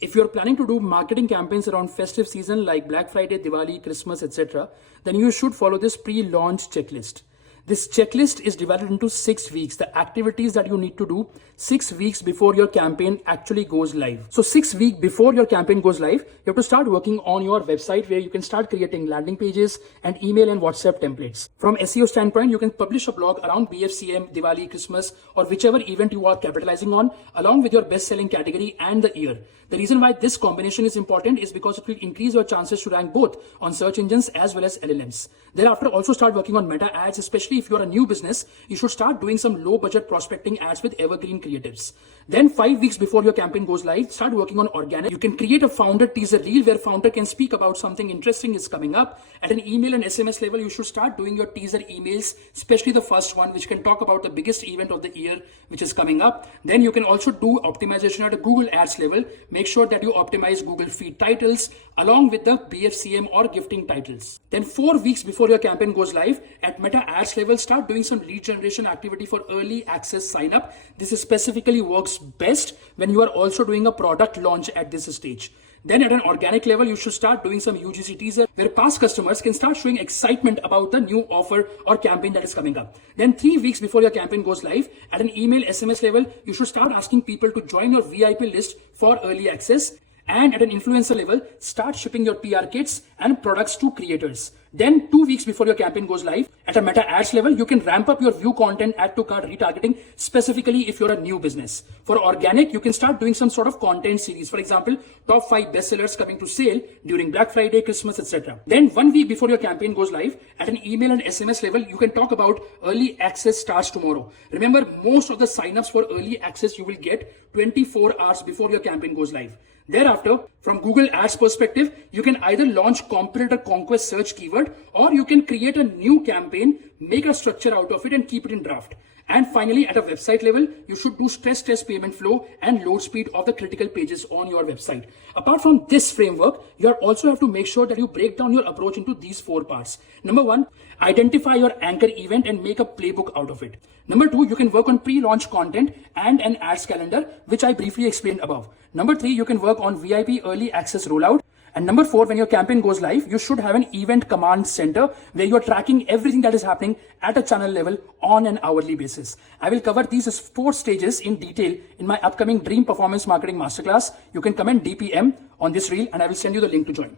If you're planning to do marketing campaigns around festive season like Black Friday, Diwali, Christmas, etc., then you should follow this pre-launch checklist. This checklist is divided into 6 weeks, the activities that you need to do 6 weeks before your campaign actually goes live. So 6 weeks before your campaign goes live, you have to start working on your website where you can start creating landing pages and email and WhatsApp templates. From SEO standpoint, you can publish a blog around BFCM, Diwali, Christmas, or whichever event you are capitalizing on, along with your best-selling category and the year. The reason why this combination is important is because it will increase your chances to rank both on search engines as well as LLMs. Thereafter, also start working on meta ads, especially if you're a new business. You should start doing some low budget prospecting ads with evergreen creatives. Then 5 weeks before your campaign goes live, start working on organic. You can create a founder teaser reel where founder can speak about something interesting is coming up. At an email and SMS level, you should start doing your teaser emails, especially the first one, which can talk about the biggest event of the year, which is coming up. Then you can also do optimization at a Google Ads level. Make sure that you optimize Google feed titles along with the BFCM or gifting titles. Then 4 weeks before your campaign goes live, at Meta Ads level, start doing some lead generation activity for early access sign up. This specifically works best when you are also doing a product launch at this stage. Then at an organic level, you should start doing some UGC teaser where past customers can start showing excitement about the new offer or campaign that is coming up. Then 3 weeks before your campaign goes live, at an email SMS level, you should start asking people to join your VIP list for early access. And at an influencer level, start shipping your PR kits and products to creators. Then 2 weeks before your campaign goes live, at a Meta Ads level, you can ramp up your view content, add to cart retargeting, specifically if you're a new business. For organic, you can start doing some sort of content series. For example, top 5 bestsellers coming to sale during Black Friday, Christmas, etc. Then 1 week before your campaign goes live, at an email and SMS level, you can talk about early access starts tomorrow. Remember, most of the signups for early access you will get 24 hours before your campaign goes live. Thereafter, from Google Ads perspective, you can either launch competitor conquest search keyword, or you can create a new campaign, make a structure out of it and keep it in draft. And finally, at a website level, you should do stress test payment flow and load speed of the critical pages on your website. Apart from this framework, you also have to make sure that you break down your approach into these 4 parts. Number 1, identify your anchor event and make a playbook out of it. Number 2, you can work on pre-launch content and an ads calendar, which I briefly explained above. Number 3, you can work on VIP early access rollout. And number 4, when your campaign goes live, you should have an event command center where you're tracking everything that is happening at a channel level on an hourly basis. I will cover these 4 stages in detail in my upcoming Dream Performance Marketing Masterclass. You can comment DPM on this reel and I will send you the link to join.